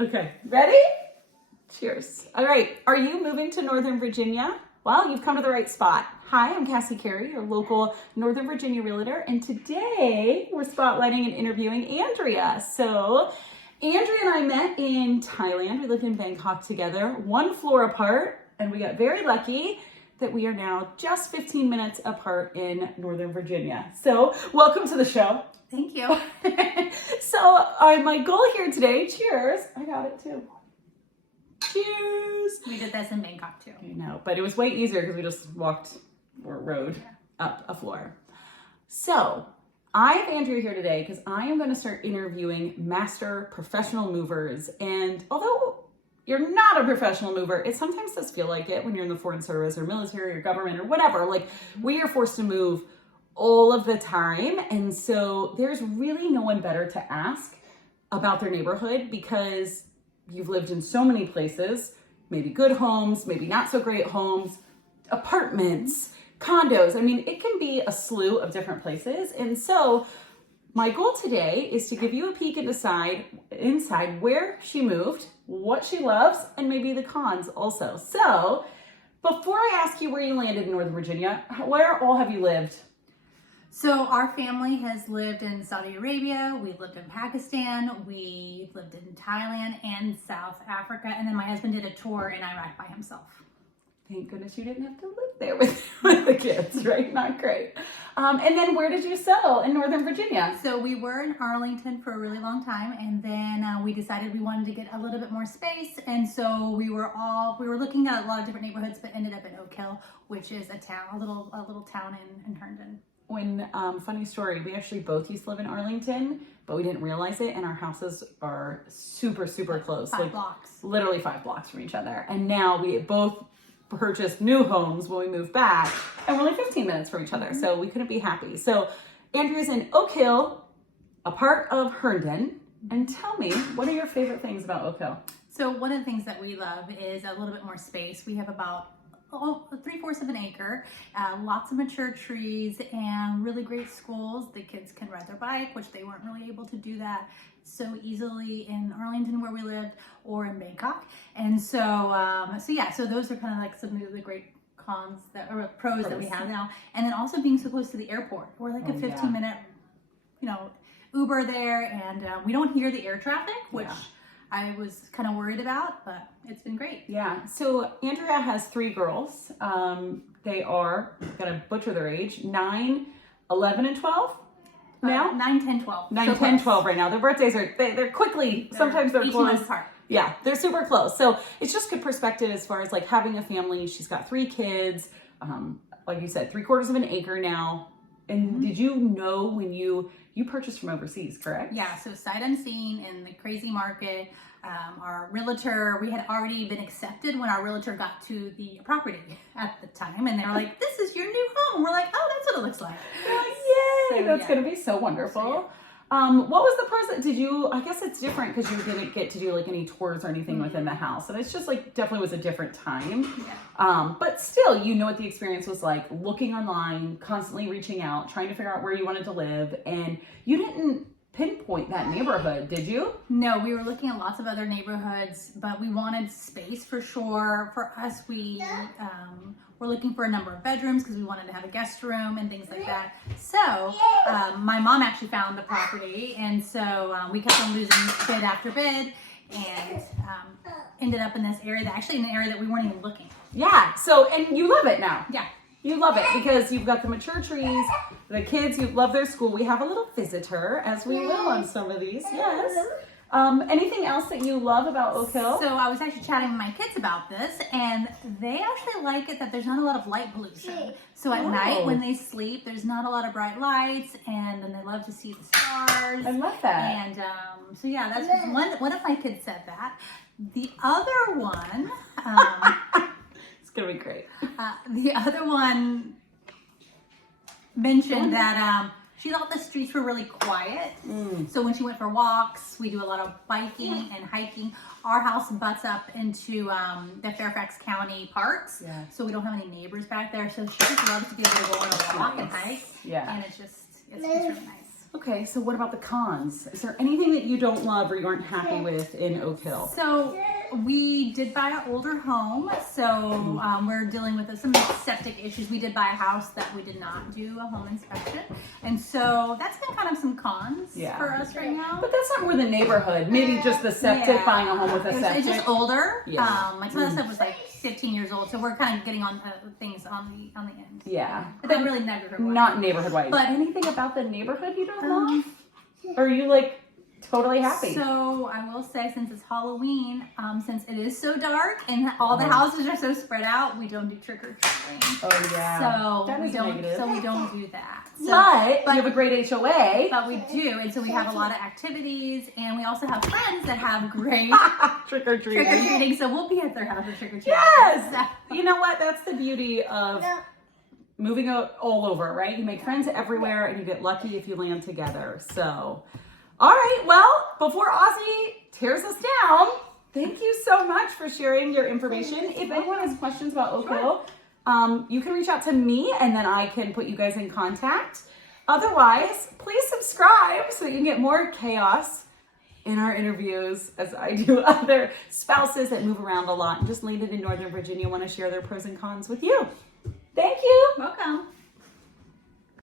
Okay, ready? Cheers. All right, are you moving to Northern Virginia? Well, you've come to the right spot. Hi, I'm Casi, Carey, your local Northern Virginia realtor, and today we're spotlighting and interviewing Andrea. So, Andrea and I met in Thailand. We lived in Bangkok together, one floor apart, and we got very lucky that we are now just 15 minutes apart in Northern Virginia. So, welcome to the show. Thank you. So, my goal here today, cheers, I got it too. Cheers. We did this in Bangkok too. I know, but it was way easier because we just walked or rode up a floor. So I have Andrea here today because I am going to start interviewing master professional movers. And although you're not a professional mover, it sometimes does feel like it when you're in the foreign service or military or government or whatever. Like we are forced to move all of the time. And so there's really no one better to ask about their neighborhood because you've lived in so many places, maybe good homes, maybe not so great homes, apartments, condos. I mean, it can be a slew of different places. And so my goal today is to give you a peek inside where she moved, what she loves, and maybe the cons also. So before I ask you where you landed in Northern Virginia, where all have you lived? So our family has lived in Saudi Arabia, we've lived in Pakistan, we lived in Thailand and South Africa, and then my husband did a tour in Iraq by himself. Thank goodness you didn't have to live there with the kids, right? Not great. And then where did you settle in Northern Virginia? So we were in Arlington for a really long time, and then we decided we wanted to get a little bit more space, and so we were looking at a lot of different neighborhoods, but ended up in Oak Hill, which is a little town in Herndon. Funny story, we actually both used to live in Arlington, but we didn't realize it, and our houses are super, super close. 5 blocks. Literally 5 blocks from each other. And now we both purchased new homes when we moved back, and we're only 15 minutes from each other, so we couldn't be happy. So Andrea's in Oak Hill, a part of Herndon, and tell me, what are your favorite things about Oak Hill? So one of the things that we love is a little bit more space. We have about 3/4 of an acre, lots of mature trees, and really great schools. The kids can ride their bike, which they weren't really able to do that so easily in Arlington where we lived or in Bangkok. And so those are kind of like some of the great cons or pros that we have now. And then also being so close to the airport. We're like a 15-minute, Uber there, and we don't hear the air traffic, which I was kind of worried about, but it's been great. Yeah. So Andrea has 3 girls. They are, I'm gonna butcher their age, 9, 11, and 12 now? 9, 10, 12. 9, 10, 12 right now. Their birthdays they're quickly, sometimes they're each close. month apart. Yeah, they're super close. So it's just good perspective as far as like having a family. She's got 3 kids. Like you said, 3/4 of an acre now. And did you know when you purchased from overseas, correct? Yeah, so sight unseen in the crazy market. Our realtor, we had already been accepted when our realtor got to the property at the time, and they were like, "This is your new home." And we're like, "Oh, that's what it looks like." Yay! So, That's going to be so wonderful. What was the process? I guess it's different because you didn't get to do like any tours or anything within the house. And it's just like definitely was a different time. Yeah. But still, you know what the experience was like looking online, constantly reaching out, trying to figure out where you wanted to live. And you didn't pinpoint that neighborhood, did you? No, we were looking at lots of other neighborhoods, but we wanted space for sure. For us, we were looking for a number of bedrooms because we wanted to have a guest room and things like that. So my mom actually found the property, and so we kept on losing bid after bid, and ended up in this area in an area that we weren't even looking. Yeah. So, and you love it now. Yeah. You love it because you've got the mature trees, the kids, you love their school. We have a little visitor, as we will on some of these. Yes. Anything else that you love about Oak Hill? So I was actually chatting with my kids about this, and they actually like it that there's not a lot of light pollution. So at night when they sleep, there's not a lot of bright lights, and then they love to see the stars. I love that. And that's one of my kids said that. The other one, it's gonna be great. the other one mentioned that she thought the streets were really quiet. So when she went for walks, we do a lot of biking and hiking. Our house butts up into the Fairfax County parks. Yeah. So we don't have any neighbors back there. So she just loves to be able to go on a walk and hike. Yeah. And it's really nice. Okay, so what about the cons? Is there anything that you don't love or you aren't happy with in Oak Hill? So we did buy an older home, so we're dealing with some septic issues. We did buy a house that we did not do a home inspection, and so that's been kind of some cons for us right now. But that's not more the neighborhood. Maybe just the septic, buying a home with a septic. It's just older. Yeah. Like some of the stuff was like 15 years old, so we're kind of getting on things on the end. Yeah. But then really neighborhood wise. Not neighborhood wise. But anything about the neighborhood you don't love? Or are you like totally happy? So I will say, since it's Halloween, since it is so dark and all the houses are so spread out, we don't do trick or treating. Oh yeah. So that is negative. So we don't do that. So, but you have a great HOA. But we do, and so we have a lot of activities, and we also have friends that have great trick or treating. Trick or treating. So we'll be at their house for trick or treating. Yes. So. You know what? That's the beauty of moving out all over, right? You make friends everywhere, and you get lucky if you land together. So. All right, well, before Ozzy tears us down, thank you so much for sharing your information. If anyone has questions about Oak Hill, you can reach out to me and then I can put you guys in contact. Otherwise, please subscribe so that you can get more chaos in our interviews as I do other spouses that move around a lot and just landed in Northern Virginia want to share their pros and cons with you. Thank you. Welcome.